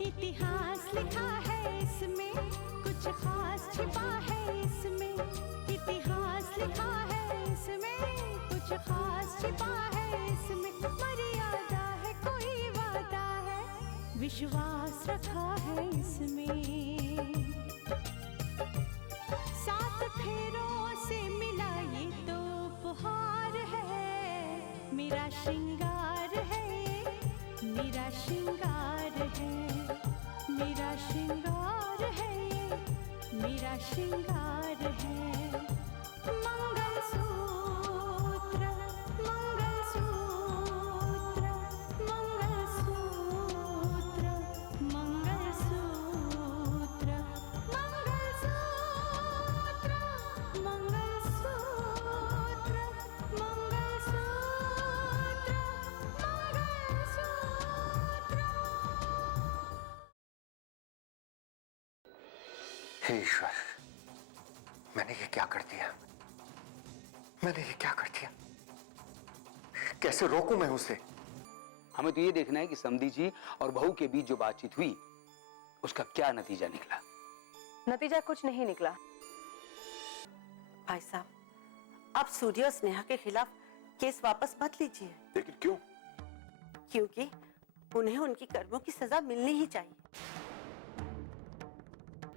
इतिहास लिखा है इसमें, कुछ खास छिपा है इसमें। इतिहास लिखा है इसमें, कुछ खास छिपा है इसमें। मर्यादा है, कोई वादा है, विश्वास रखा है इसमें। सात फेरों से मिला ये तो उपहार है, मेरा श्रृंगार है, मेरा श्रृंगार है, मेरा श्रृंगार है, मेरा श्रृंगार है। मंगलसूत्र, मंगलसूत्र, मंगलसूत्र, मंगलसूत्र, मंगलसूत्र, मंगलसूत्र, मंगलसूत्र। हे ईश्वर, मैंने ये क्या कर दिया? मैंने ये क्या कर दिया? कैसे रोकूं मैं उसे? हमें तो ये देखना है कि समधी जी और बहू के बीच जो बातचीत हुई उसका क्या नतीजा निकला। नतीजा कुछ नहीं निकला। भाई साहब, आप सूर्य और स्नेहा के खिलाफ केस वापस मत लीजिए। लेकिन क्यों? क्योंकि उन्हें उनकी कर्मों की सजा मिलनी ही चाहिए।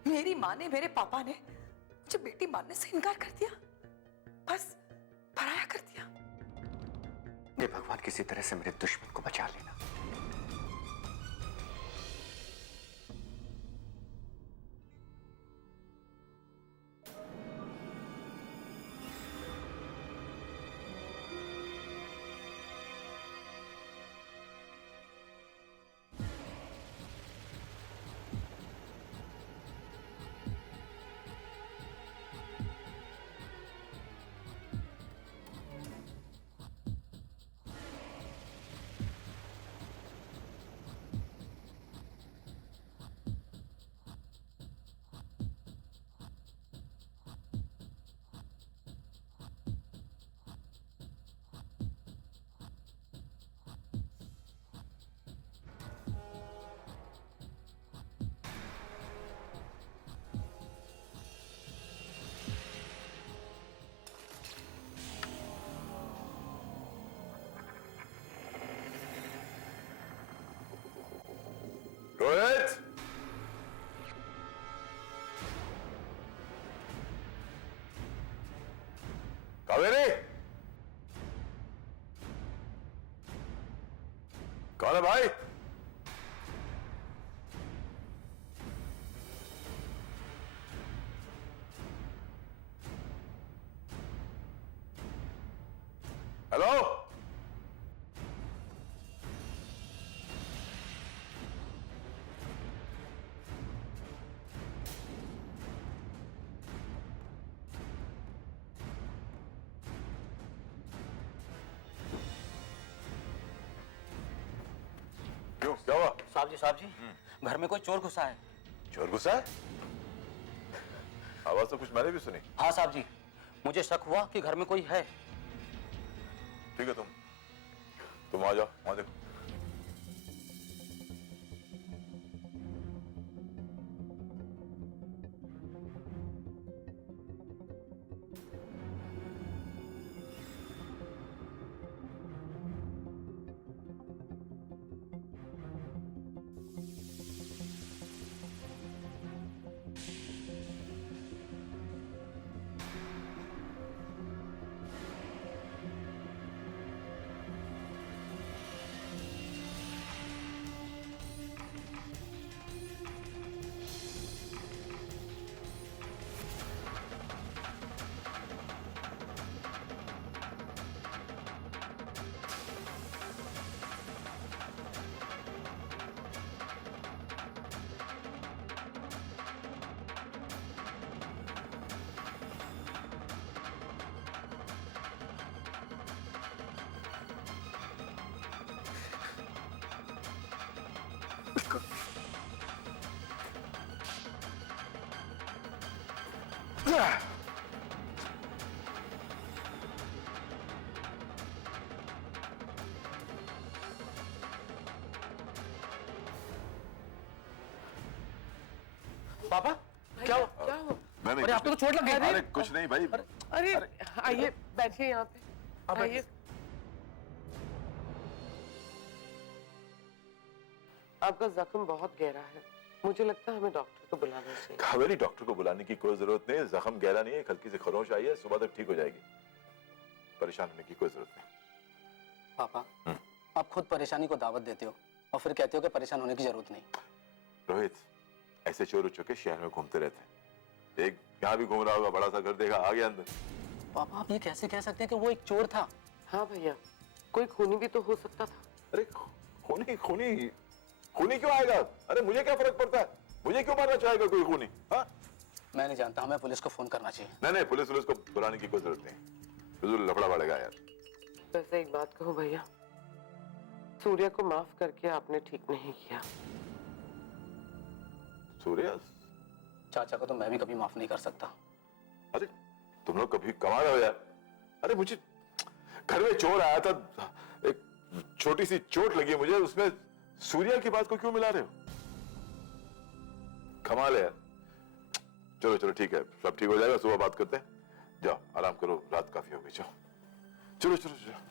मेरी माँ ने, मेरे पापा ने मुझे बेटी मानने से इनकार कर दिया, बस पराया कर दिया। हे भगवान, किसी तरह से मेरे दुश्मन को बचा लेना। रोहित, कावेरी, कौन है भाई? हेलो? क्यों, क्या हुआ? साहब जी, घर में कोई चोर घुसा है। चोर घुसा है? आवाज तो कुछ मैंने भी सुनी। हाँ साहब जी, मुझे शक हुआ कि घर में कोई है। ठीक है, तुम आ जाओ, वहां देखो। पापा क्या हुआ? क्या हुआ? मैंने अरे आपको तो चोट लग गई। अरे कुछ नहीं भाई। अरे आइए बैठिए यहाँ पे, आइए। आपका जख्म बहुत गहरा है, मुझे लगता है हमें डॉक्टर को बुलाना चाहिए। कावेरी, डॉक्टर को बुलाने की कोई जरूरत नहीं है। जख्म गहरा नहीं है, हल्की से खरोंच आई है, सुबह तक ठीक हो जाएगी। परेशान होने की कोई जरूरत नहीं। पापा आप खुद परेशानी को दावत देते हो और फिर कहते हो कि परेशान होने की जरूरत नहीं। रोहित, ऐसे चोर उचक्के शहर में घूमते रहते हैं। एक यहाँ भी घूम रहा होगा, बड़ा सा घर देखा, आ गया अंदर। पापा आप ये कैसे कह सकते हैं कि वो एक चोर था? हाँ भैया, कोई खूनी भी तो हो सकता था। अरे खूनी खूनी खूनी क्यों आएगा? अरे मुझे क्या फर्क पड़ता है? मुझे क्यों मारना चाहेगा कोई खूनी? हाँ, मैं नहीं जानता, हमें पुलिस को फोन करना चाहिए। नहीं, पुलिस को बुलाने की कोई जरूरत नहीं। फिजूल लफड़ा बढ़ेगा यार। वैसे एक बात कहूँ भैया, सूर्या को माफ करके आपने ठीक नहीं किया। सूर्या? चाचा को तो मैं भी कभी माफ नहीं कर सकता। अरे तुम लोग कभी कमा रहे हो यार। अरे मुझे घर में चोर आया था, एक छोटी सी चोट लगी मुझे, उसमें सूर्या की बात को क्यों मिला रहे हो? कमाल है यार। चलो चलो ठीक है, सब ठीक हो जाएगा, सुबह बात करते हैं। जाओ आराम करो, रात काफी हो गई। जाओ चलो चलो चलो।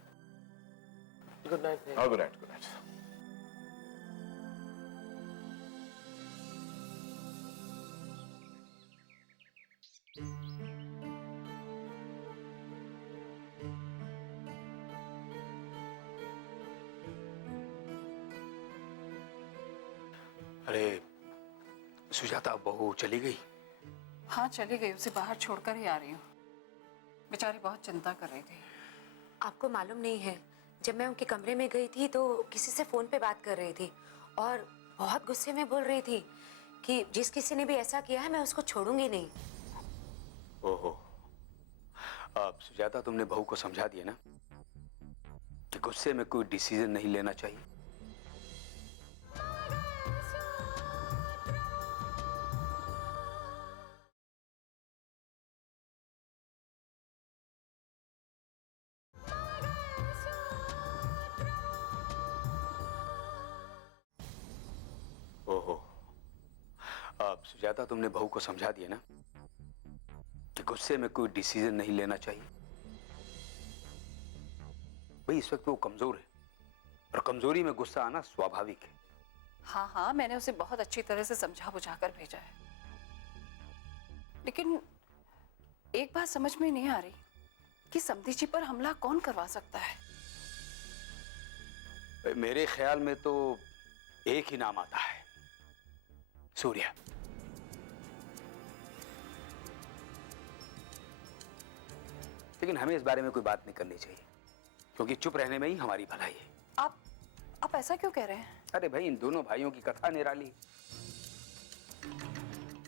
गुड नाइट भैया। हाँ, गुड नाइट गुड नाइट। अरे सुजाता, बहू चली गई? हाँ चली गई, उसे बाहर छोड़कर ही आ रही हूँ। बेचारी बहुत चिंता कर रही थी। आपको मालूम नहीं है, जब मैं उनके कमरे में गई थी तो किसी से फोन पे बात कर रही थी और बहुत गुस्से में बोल रही थी कि जिस किसी ने भी ऐसा किया है मैं उसको छोड़ूंगी नहीं। ओहो, अब सुजाता तुमने बहू को समझा दिया ना कि गुस्से में कोई डिसीजन नहीं लेना चाहिए। ओहो, अब सुजाता तुमने बहू को समझा दिया ना कि गुस्से में कोई डिसीजन नहीं लेना चाहिए। भाई इस वक्त वो कमजोर है और कमजोरी में गुस्सा आना स्वाभाविक है। हाँ हाँ, मैंने उसे बहुत अच्छी तरह से समझा बुझा कर भेजा है, लेकिन एक बात समझ में नहीं आ रही कि समधी जी पर हमला कौन करवा सकता है। भाई मेरे ख्याल में तो एक ही नाम आता है, सूर्या। लेकिन हमें इस बारे में कोई बात नहीं करनी चाहिए, क्योंकि चुप रहने में ही हमारी भलाई है। आप ऐसा क्यों कह रहे हैं? अरे भाई, इन दोनों भाइयों की कथा निराली।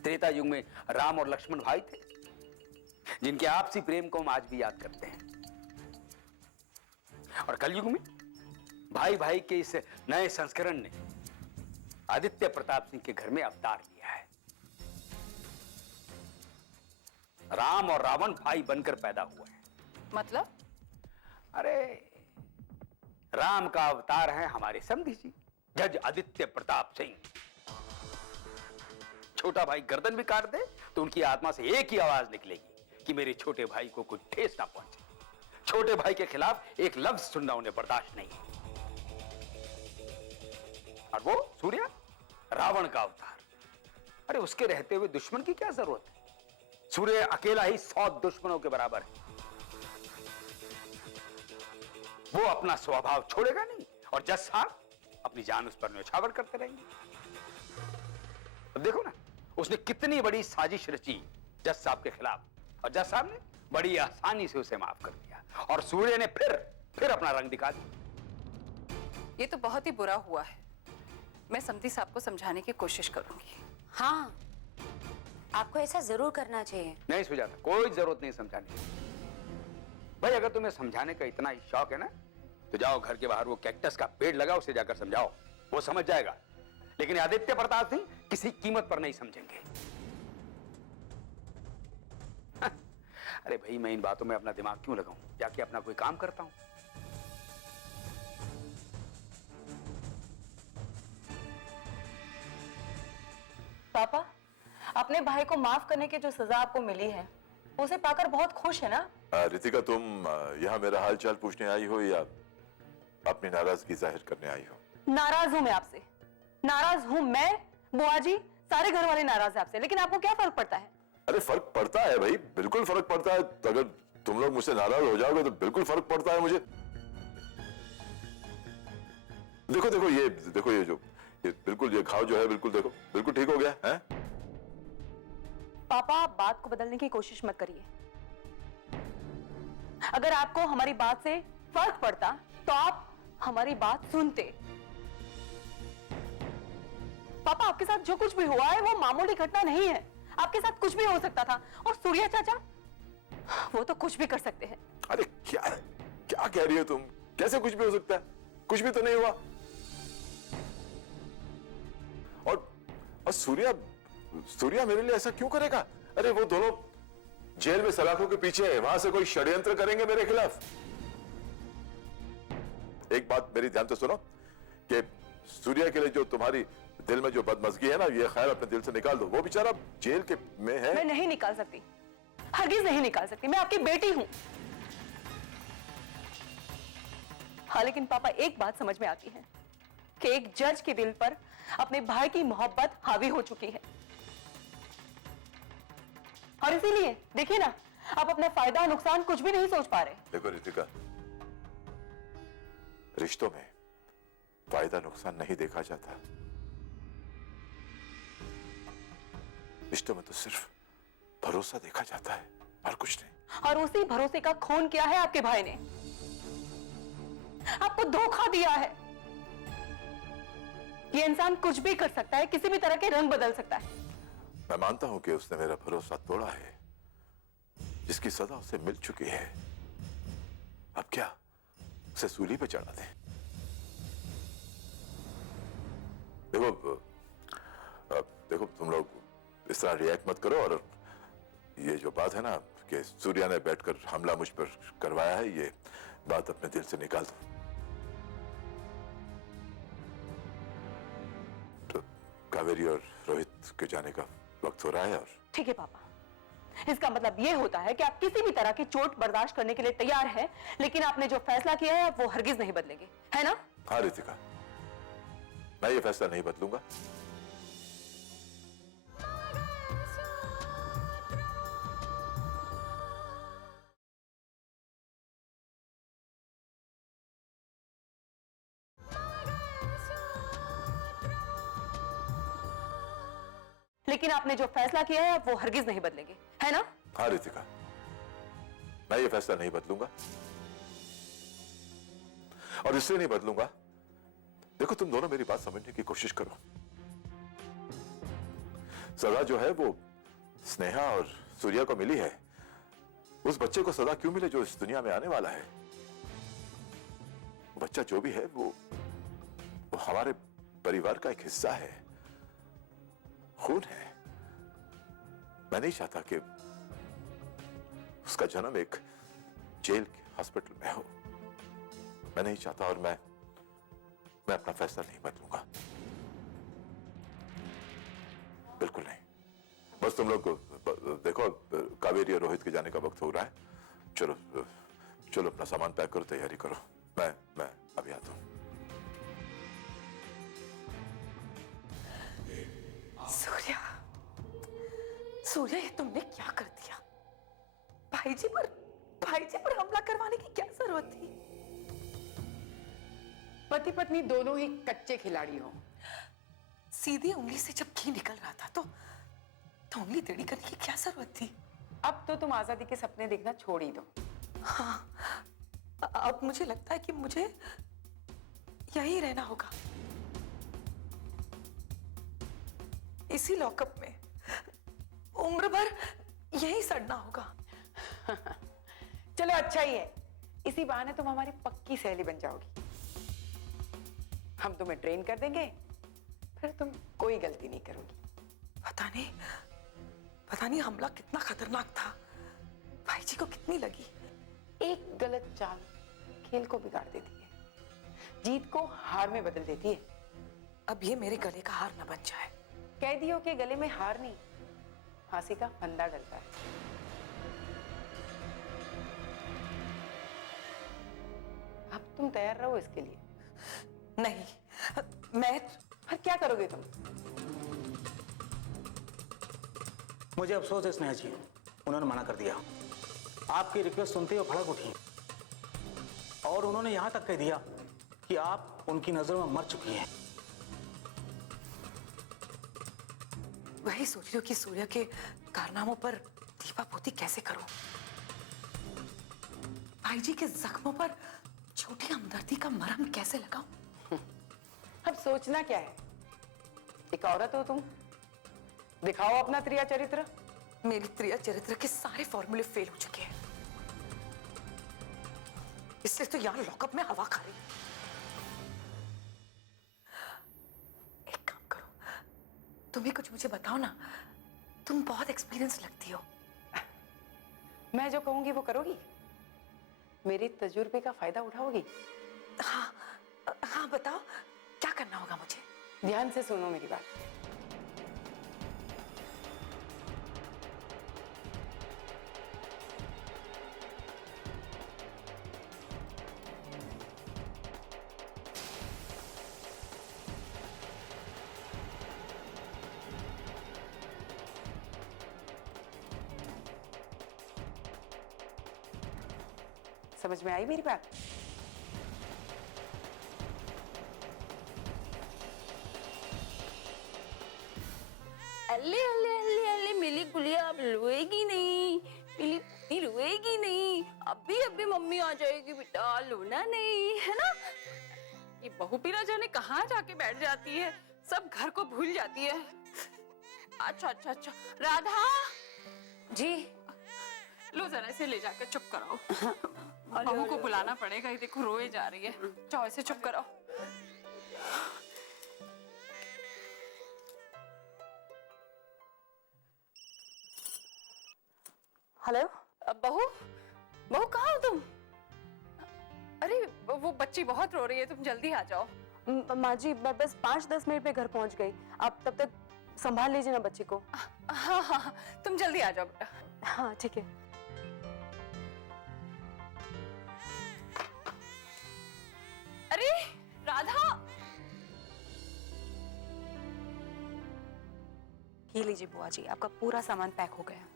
त्रेता युग में राम और लक्ष्मण भाई थे, जिनके आपसी प्रेम को हम आज भी याद करते हैं। और कलयुग में भाई भाई के इस नए संस्करण ने आदित्य प्रताप सिंह के घर में अवतार लिया है। राम और रावण भाई बनकर पैदा हुए हैं। मतलब? अरे राम का अवतार है हमारे समधी जी, जज आदित्य प्रताप सिंह। छोटा भाई गर्दन भी काट दे तो उनकी आत्मा से एक ही आवाज निकलेगी कि मेरे छोटे भाई को कुछ ठेस ना पहुंचे। छोटे भाई के खिलाफ एक लफ्ज सुनना उन्हें बर्दाश्त नहीं है। और वो सूर्या, रावण का अवतार। अरे उसके रहते हुए दुश्मन की क्या जरूरत है? सूर्य अकेला ही 100 दुश्मनों के बराबर है। वो अपना स्वभाव छोड़ेगा नहीं और जज साहब अपनी जान उस पर न्यौछावर करते रहेंगे। अब देखो ना, उसने कितनी बड़ी साजिश रची जज साहब के खिलाफ, और जज साहब ने बड़ी आसानी से उसे माफ कर दिया, और सूर्य ने फिर अपना रंग दिखा दिया। ये तो बहुत ही बुरा हुआ है। मैं समधी साहब को समझाने की कोशिश करूंगी। हाँ, आपको ऐसा जरूर करना चाहिए। नहीं सुजाता, कोई जरूरत नहीं समझाने की। भाई अगर तुम्हें समझाने का इतना ही शौक है ना, तो जाओ घर के बाहर वो कैक्टस का पेड़ लगा, उसे जाकर समझाओ, वो समझ जाएगा। लेकिन आदित्य प्रताप सिंह किसी कीमत पर नहीं समझेंगे। अरे भाई, मैं इन बातों में अपना दिमाग क्यों लगाऊं? जाके अपना कोई काम करता हूं। पापा, अपने भाई को माफ करने की जो सजा आपको मिली है उसे पाकर बहुत खुश है ना? रितिका, तुम यहाँ मेरा हाल चाल पूछने आई हो या अपनी नाराजगी जाहिर करने आई हो? नाराज हूं मैं आपसे, नाराज हूं मैं, बुआ जी, सारे घर वाले नाराज हैं आपसे, लेकिन आपको क्या फर्क पड़ता है? अरे फर्क पड़ता है भाई, बिल्कुल फर्क पड़ता है। तो अगर तुम लोग मुझसे नाराज हो जाओगे तो बिल्कुल फर्क पड़ता है मुझे। देखो देखो ये बिल्कुल ये घाव जो है बिल्कुल देखो बिल्कुल ठीक हो गया है। पापा, आप बात को बदलने की कोशिश मत करिए। अगर आपको हमारी बात से फर्क पड़ता तो आप हमारी बात सुनते। पापा, आपके साथ जो कुछ भी हुआ है वो मामूली घटना नहीं है, आपके साथ कुछ भी हो सकता था। और सूर्या चाचा, वो तो कुछ भी कर सकते हैं। अरे क्या क्या कह रही हो तुम? कैसे कुछ भी हो सकता है? कुछ भी तो नहीं हुआ। और सूर्या मेरे लिए ऐसा क्यों करेगा? अरे वो दोनों जेल में सलाखों के पीछे है, वहां से कोई षड्यंत्र करेंगे मेरे खिलाफ। एक बात मेरी ध्यान से सुनो कि सूर्या के लिए जो तुम्हारी दिल में जो बदमजगी है ना, ये ख्याल अपने दिल से निकाल दो। वो बेचारा जेल के में है। मैं नहीं निकाल सकती, हरगिज नहीं निकाल सकती। मैं आपकी बेटी हूं। हाँ, लेकिन पापा, एक बात समझ में आती है कि एक जज के दिल पर अपने भाई की मोहब्बत हावी हो चुकी है, और इसीलिए देखिए ना, आप अपना फायदा नुकसान कुछ भी नहीं सोच पा रहे। देखो रितिका, रिश्तों में फायदा नुकसान नहीं देखा जाता। रिश्तों में तो सिर्फ भरोसा देखा जाता है और कुछ नहीं। और उसी भरोसे का खून किया है आपके भाई ने, आपको धोखा दिया है। ये इंसान कुछ भी कर सकता है, किसी भी तरह के रंग बदल सकता है। मैं मानता हूं कि उसने मेरा भरोसा तोड़ा है, जिसकी सजा उसे मिल चुकी है। अब क्या उसे सूली पे चढ़ा दें? देखो तुम लोग इस तरह रिएक्ट मत करो। और ये जो बात है ना कि सूर्या ने बैठकर हमला मुझ पर करवाया है, ये बात अपने दिल से निकाल दो। तो कावेरी और रोहित के जाने का वक्त हो रहा है। और ठीक है पापा, इसका मतलब यह होता है कि आप किसी भी तरह की चोट बर्दाश्त करने के लिए तैयार हैं, लेकिन आपने जो फैसला किया है वो हरगिज नहीं बदलेंगे, है ना? हाँ रितिका, मैं ये फैसला नहीं बदलूंगा। लेकिन आपने जो फैसला किया है वो हरगिज नहीं बदलेंगे, है ना? हाँ रितिका, मैं ये फैसला नहीं बदलूंगा। और इसलिए नहीं बदलूंगा, देखो तुम दोनों मेरी बात समझने की कोशिश करो। सजा जो है वो स्नेहा और सूर्या को मिली है। उस बच्चे को सजा क्यों मिले जो इस दुनिया में आने वाला है? बच्चा जो भी है वो हमारे परिवार का एक हिस्सा है, खून है। मैं नहीं चाहता कि उसका जन्म एक जेल के हॉस्पिटल में हो। मैं नहीं चाहता, और मैं अपना फैसला नहीं बदलूंगा, बिल्कुल नहीं। बस तुम लोग देखो, कावेरी और रोहित के जाने का वक्त हो रहा है। चलो चलो अपना सामान पैक करो, तैयारी करो। मैं अभी आता हूं। सूर्या, ये तुमने क्या कर दिया? भाई जी पर हमला करवाने की क्या जरूरत थी? पति पत्नी दोनों ही कच्चे खिलाड़ी हो। सीधी उंगली से जब घी निकल रहा था तो उंगली टेढ़ी करने की क्या जरूरत थी? अब तो तुम आजादी के सपने देखना छोड़ ही दो। हाँ, अब मुझे लगता है कि मुझे यहीं रहना होगा, इसी लॉकअप में उम्र भर यहीं सड़ना होगा। चलो अच्छा ही है, इसी बहाने तुम हमारी पक्की सहेली बन जाओगी। हम तुम्हें ट्रेन कर देंगे, फिर तुम कोई गलती नहीं करोगी। पता नहीं हमला कितना खतरनाक था, भाई जी को कितनी लगी। एक गलत चाल खेल को बिगाड़ देती है, जीत को हार में बदल देती है। अब ये मेरे गले का हार न बन जाए। कैदियों के गले में हार नहीं, फांसी का फंदा डलता है। अब तुम तैयार रहो इसके लिए। नहीं, मैं फिर क्या करोगे तुम? मुझे अफसोस है स्नेहा जी, उन्होंने मना कर दिया। आपकी रिक्वेस्ट सुनते हुए भड़क उठी और उन्होंने यहां तक कह दिया कि आप उनकी नजरों में मर चुकी हैं। वही सोच रही हूँ कि सूर्या के कारनामों पर दीपापोती कैसे करूं। भाई जी के जख्मों पर छोटी हमदर्दी का मरहम कैसे लगाऊं। अब सोचना क्या है? एक औरत हो तुम, दिखाओ अपना त्रिया चरित्र। मेरी त्रिया चरित्र के सारे फॉर्मूले फेल हो चुके हैं, इसलिए तो यहां लॉकअप में हवा खा रही हूं। एक काम करो, तुम ही कुछ मुझे बताओ ना, तुम बहुत एक्सपीरियंस लगती हो। मैं जो कहूंगी वो करोगी? मेरी तजुर्बे का फायदा उठाओगी? हाँ हाँ, बताओ क्या करना होगा मुझे। ध्यान से सुनो मेरी बात। समझ में आई मेरी बात? अल्ले अल्ले अल्ले अल्ले मिली गुलिया अब रोएगी नहीं, मिली नहीं रोएगी नहीं, अभी अभी मम्मी आ जाएगी बेटा, रोना नहीं है ना। ये बहू पीरा जाने कहाँ जाके बैठ जाती है, सब घर को भूल जाती है। अच्छा अच्छा अच्छा, राधा जी लो जरा इसे ले जाकर चुप कराओ। बहू को बुलाना पड़ेगा, ये देखो रोए जा रही है। जाओ इसे चुप कराओ। हेलो, बहू बहू कहाँ हो तुम? अरे वो बच्ची बहुत रो रही है, तुम जल्दी आ जाओ। माँ जी मैं बस 5-10 मिनट में घर पहुंच गई, आप तब तक संभाल लीजिए ना बच्ची को। हाँ हाँ तुम जल्दी आ जाओ बेटा। हाँ ठीक है। अरे राधा, ये लीजिए बुआ जी, आपका पूरा सामान पैक हो गया।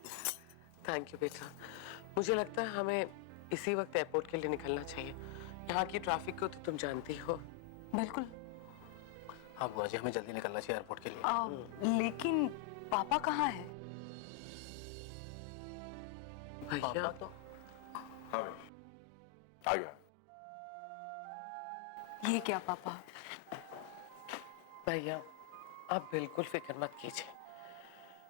थैंक यू बेटा। मुझे लगता है हमें इसी वक्त एयरपोर्ट के लिए निकलना चाहिए। यहाँ की ट्रैफिक को तो तुम जानती हो। बिल्कुल। हाँ बुआ जी, हमें जल्दी निकलना चाहिए एयरपोर्ट के लिए। लेकिन पापा कहाँ हैं? भैया तो हाँ भाई, आ गया। ये क्या पापा? भैया आप बिल्कुल फिक्र मत कीजिए,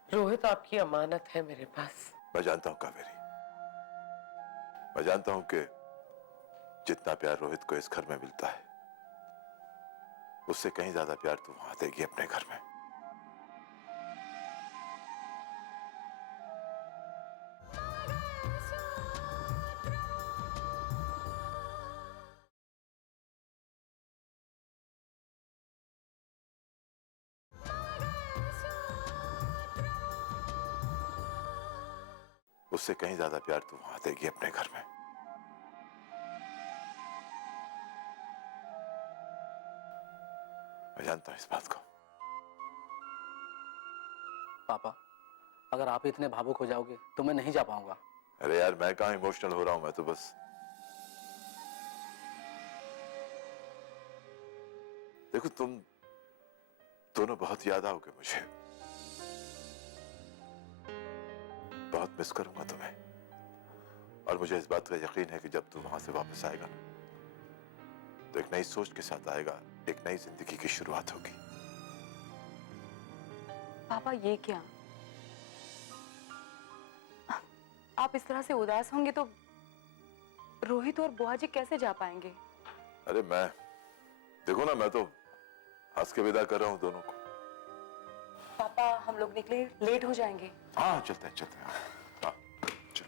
रोहित आपकी अमानत है मेरे पास। मैं जानता हूं कावेरी, मैं जानता हूं कि जितना प्यार रोहित को इस घर में मिलता है, उससे कहीं ज्यादा प्यार तू वहां देगी अपने घर में। उससे कहीं ज्यादा प्यार तू वहां देगी अपने घर में। मैं जानता हूं इस बात को। पापा, अगर आप इतने भावुक हो जाओगे तो मैं नहीं जा पाऊंगा। अरे यार मैं कहां इमोशनल हो रहा हूं, मैं तो बस देखो तुम दोनों बहुत याद आओगे मुझे, बहुत मिस करूंगा तुम्हें। और मुझे इस बात का यकीन है कि जब तू वहां से वापस आएगा ना, तो एक नई सोच के साथ आएगा, एक नई जिंदगी की शुरुआत होगी। पापा ये क्या? आप इस तरह से उदास होंगे तो रोहित और बुआ जी कैसे जा पाएंगे? अरे मैं देखो ना, मैं तो हंस के विदा कर रहा हूं दोनों को। पापा हम लोग निकले, लेट हो जाएंगे। हाँ चलते हैं चलते हैं। हाँ चल।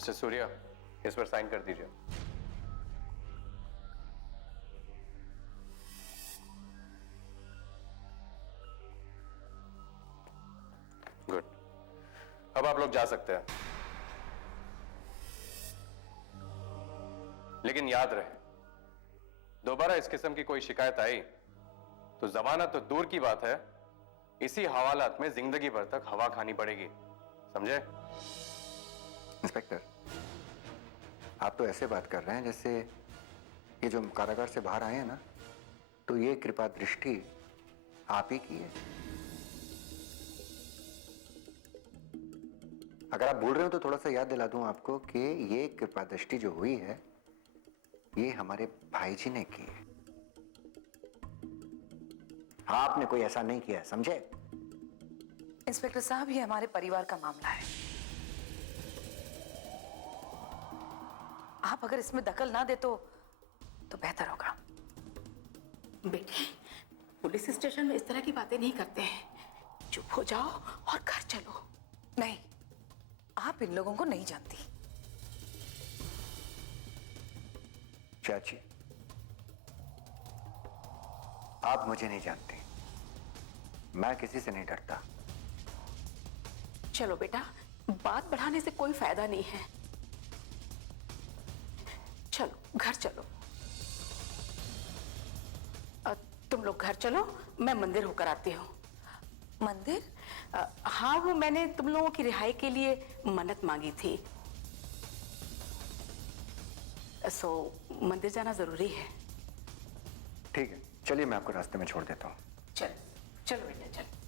मिस्टर सूर्या, इस पर साइन कर दीजिए। गुड, अब आप लोग जा सकते हैं। लेकिन याद रहे, दोबारा इस किस्म की कोई शिकायत आई तो जमानत तो दूर की बात है, इसी हवालात में जिंदगी भर तक हवा खानी पड़ेगी, समझे? इंस्पेक्टर, आप तो ऐसे बात कर रहे हैं जैसे ये जो कारागार से बाहर आए हैं ना, तो ये कृपा दृष्टि आप ही की है। अगर आप बोल रहे हो तो थोड़ा सा याद दिला दूं आपको कि ये कृपा दृष्टि जो हुई है ये हमारे भाई जी ने की है। आपने कोई ऐसा नहीं किया, समझे? इंस्पेक्टर साहब, ये हमारे परिवार का मामला है। आप अगर इसमें दखल ना दे तो बेहतर होगा। बेटी, पुलिस स्टेशन में इस तरह की बातें नहीं करते हैं। चुप हो जाओ और घर चलो। नहीं, आप इन लोगों को नहीं जानती। चाची, आप मुझे नहीं जानते, मैं किसी से नहीं डरता। चलो बेटा, बात बढ़ाने से कोई फायदा नहीं है। चलो घर चलो। तुम लोग घर चलो, मैं मंदिर होकर आती हूँ। मंदिर? हाँ, वो मैंने तुम लोगों की रिहाई के लिए मन्नत मांगी थी, सो मंदिर जाना जरूरी है। ठीक है, चलिए मैं आपको रास्ते में छोड़ देता हूँ। चलो बेटा, चलो।